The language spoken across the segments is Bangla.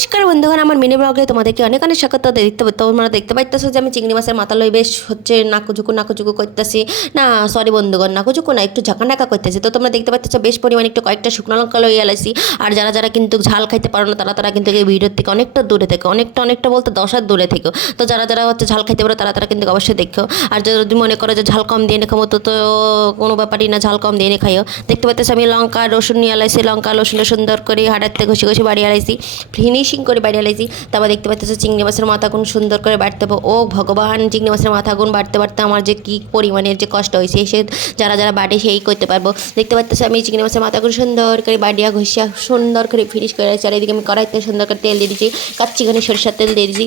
নমস্কার বন্ধুগণ, আমার মিনি ব্লগে তোমাদেরকে অনেক অনেক স্বাগত। দেখতে তোমরা দেখতে পাইতেছো যে আমি চিংড়ি মাছের মাথা লই বেশ হচ্ছে নাকুচুকু নাকুচুকু করতেছি। না সরি বন্ধুগণ, নাকুচুকু না, একটু ঝাঁকা নাকা করতেছি। তো তোমরা দেখতে পাইতেছো বেশ পরিমাণে একটু কয়েকটা শুকনো লঙ্কা লই এলাইছি। আর যারা যারা কিন্তু ঝাল খাইতে পারো না, তারা তারা কিন্তু এই ভিডিওর থেকে অনেকটা দূরে থেকে। অনেকটা অনেকটা বলতে দশ হাত দূরে থেকো। তো যারা যারা হচ্ছে ঝাল খাইতে পারো, তারা তারা কিন্তু অবশ্যই দেখো। আর যদি মনে করো যে ঝাল কম দিয়ে খাব, তো তো কোনো ব্যাপারই না, ঝাল কম দিয়ে খাইও। দেখতে পাচ্ছি আমি লঙ্কা, রসুন নিয়ে আলাইছি লঙ্কা রসুনটা সুন্দর করে হাড়াতে ঘষে ঘষে বাড়ি আলাইছি ফিনিশিং করে বাইরে লাইছি। তারপর দেখতে পাচ্ছি চিংড়ি মাছের মাথা গুণ সুন্দর করে বাড়তে হবে। ও ভগবান, চিংড়ি মাছের মাথা গুণ বাড়তে বাড়তে আমার যে কী পরিমাণের যে কষ্ট হয়েছে সে যারা যারা বাড়ে সেই করতে পারব। দেখতে পাচ্ছি আমি চিংড়ি মাছের মাথা গুণ সুন্দর করে বাড়িয়া ঘষিয়া সুন্দর করে ফিনিশ করে চারিদিকে আমি কড়াইতে সুন্দর করে তেল দিয়ে দিচ্ছি কাচ্চিখানে সরষের তেল দিয়ে দিচ্ছি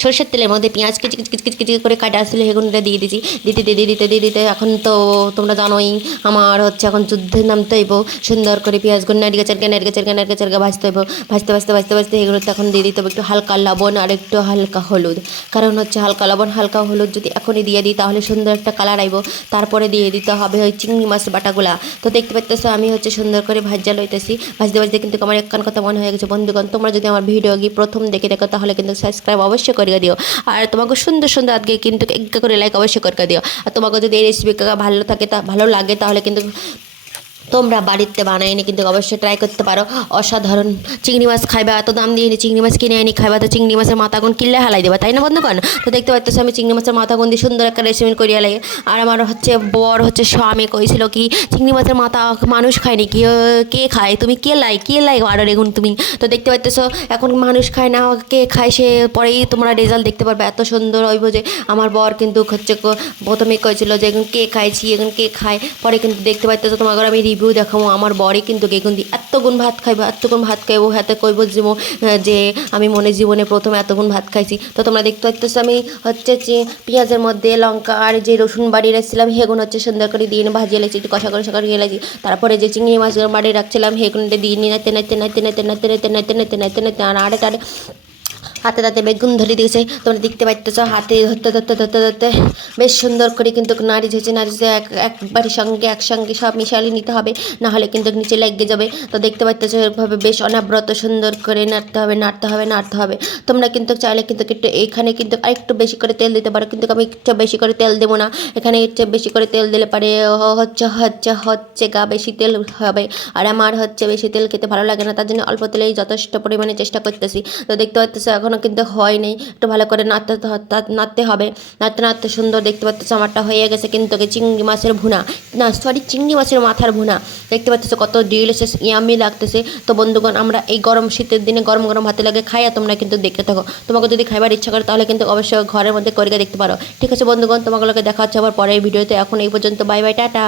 সরষের তেলের মধ্যে পেঁয়াজ কিচি কিচ কিচ করে কাটা আসলে সেগুলোটা দিয়ে দিয়েছি দিতে দিতে দিতে দিতে দিতে এখন তো তোমরা জানোই, আমার হচ্ছে এখন যুদ্ধে নামতে হইব সুন্দর করে পেঁয়াজগুলো নাড়িয়ে চারকে নাড়িয়ে চারকে নাড়িয়ে চারকে ভাজতে হইব। ভাজতে ভাজতে ভাজতে ভাজতে এগুলো তখন দিয়ে দিতে হবে। একটু হালকা লবণ আর একটু হালকা হলুদ। কারণ হচ্ছে হালকা লবণ, হালকা হলুদ যদি এখনই দিয়ে দিই তাহলে সুন্দর একটা কালার আইব। তারপরে দিয়ে দিতে হবে ওই চিংড়ি মাছ বাটাগুলা। তো দেখতে পাচ্তেছো আমি হচ্ছে সুন্দর করে ভাজা লইতেছি। ভাজতে ভাজতে কিন্তু আমার একখান কথা মনে হয়ে গেছে। বন্ধুগণ, তোমরা যদি আমার ভিডিও গিয়ে প্রথম দেখে দেখো তাহলে কিন্তু সাবস্ক্রাইব অবশ্যই করে দিও। আর তোমাকে সুন্দর সুন্দর আজকে কিন্তু এক করে লাইক অবশ্যই করে দিও। আর তোমাকে যদি এই রেসিপি ভালো থাকে তা, ভালো লাগে, তাহলে কিন্তু তোমরা বাড়িতে বানাইনি কিন্তু অবশ্যই ট্রাই করতে পারো। অসাধারণ চিংড়ি মাছ খাইবা, এত দাম দিয়ে চিংড়ি মাছ কিনে আনি খাইবা, তো চিংড়ি মাছের মাথাগুন কিনলে হালাই দেবা, তাই না বন্ধুগণ? তো দেখতে পাচ্ছি আমি চিংড়ি মাছের মাথাগুন দিয়ে সুন্দর একটা রেসিপি করিয়া লাগে আর আমার হচ্ছে বর হচ্ছে স্বামী কইছিল কি, চিংড়ি মাছের মাথা মানুষ খায়নি কি কে খায়? তুমি কে লাই? কে লাই অর্ডার এগুন তুমি? তো দেখতে পাচ্ছ এখন মানুষ খায় না, কে খায় সে পরেই তোমরা রেজাল্ট দেখতে পারবে। এত সুন্দর হইব যে আমার বর কিন্তু হচ্ছে প্রথমে কইছিল যে, এখন কে খাইছি এখন কে খায়? পরে কিন্তু দেখতে পাইতেছো তোমাকে আমি রিভিউ দেখাবো আমার বরে কিন্তু কেকুন দি এত গুণ ভাত খাইবো এত গুণ ভাত খাইবো হাতে কইব যে যে আমি মনে জীবনে প্রথমে এতগুণ ভাত খাইছি তো তোমরা দেখতে পাচ্ছ আমি হচ্ছে যে পেঁয়াজের মধ্যে লঙ্কা আর যে রসুন বাড়ি রাখছিলাম হেগুন হচ্ছে সুন্দর করে দিয়ে ভাজিয়ে লেছি একটু কষা করে করে গেলেছি তারপরে যে চিংড়ি মাছ বাড়ি রাখছিলাম হেগুনটা দিয়ে নিয়ে নাইতে নাইতে নাইতে নাইতে নাইতে নাইতে নাইতে নাইতে নাইতে নাইতে আর আড়ে টাড়ে হাতে হাতে বেগুন ধরে দিয়েছে। তোমরা দেখতে পাচ্ছ হাতে ধরতে ধরতে ধরতে ধরতে বেশ সুন্দর করে কিন্তু নাড়ি ঝেঁচে নাড়ি এক, একবারে সঙ্গে, একসঙ্গে সব মিশালি নিতে হবে, না হলে কিন্তু নিচে লেগে যাবে। তো দেখতে পাচ্ছ এরভাবে বেশ অনাব্রত সুন্দর করে নাড়তে হবে নাড়তে হবে নাড়তে হবে। তোমরা কিন্তু চাইলে কিন্তু একটু এখানে কিন্তু আরেকটু বেশি করে তেল দিতে পারো, কিন্তু আমি একটু বেশি করে তেল দেবো না। এখানে একটু বেশি করে তেল দিলে পারে হচ্ছে হচ্ছে হচ্ছে গা বেশি তেল হবে, আর আমার হচ্ছে বেশি তেল খেতে ভালো লাগে না, তার জন্য অল্প তেলেই যথেষ্ট পরিমাণে চেষ্টা করতেছি। তো দেখতে পাচ্ছ এখন এখনও কিন্তু হয়নি। একটু ভালো করে নাড়তে নাড়তে হবে। নাড়তে নাড়তে সুন্দর দেখতে পাচ্ছ আমারটা হয়ে গেছে কিন্তু চিংড়ি মাছের ভুনা। না সরি চিংড়ি মাছের মাথার ভুনা। দেখতে পাচ্ছ কত ডিলিশিয়াস ইয়ামি লাগতেছে। তো বন্ধুগণ, আমরা এই গরম শীতের দিনে গরম গরম হাতে লাগে খাই আর তোমরা কিন্তু দেখতে থাকো। তোমাকে যদি খাইবার ইচ্ছা করে তাহলে কিন্তু অবশ্যই ঘরের মধ্যে করে দেখতে পারো। ঠিক আছে বন্ধুগণ তোমাগুলোকে দেখা হচ্ছে আবার পরের ভিডিওতে। এখন এই পর্যন্ত বাই বাই টাটা।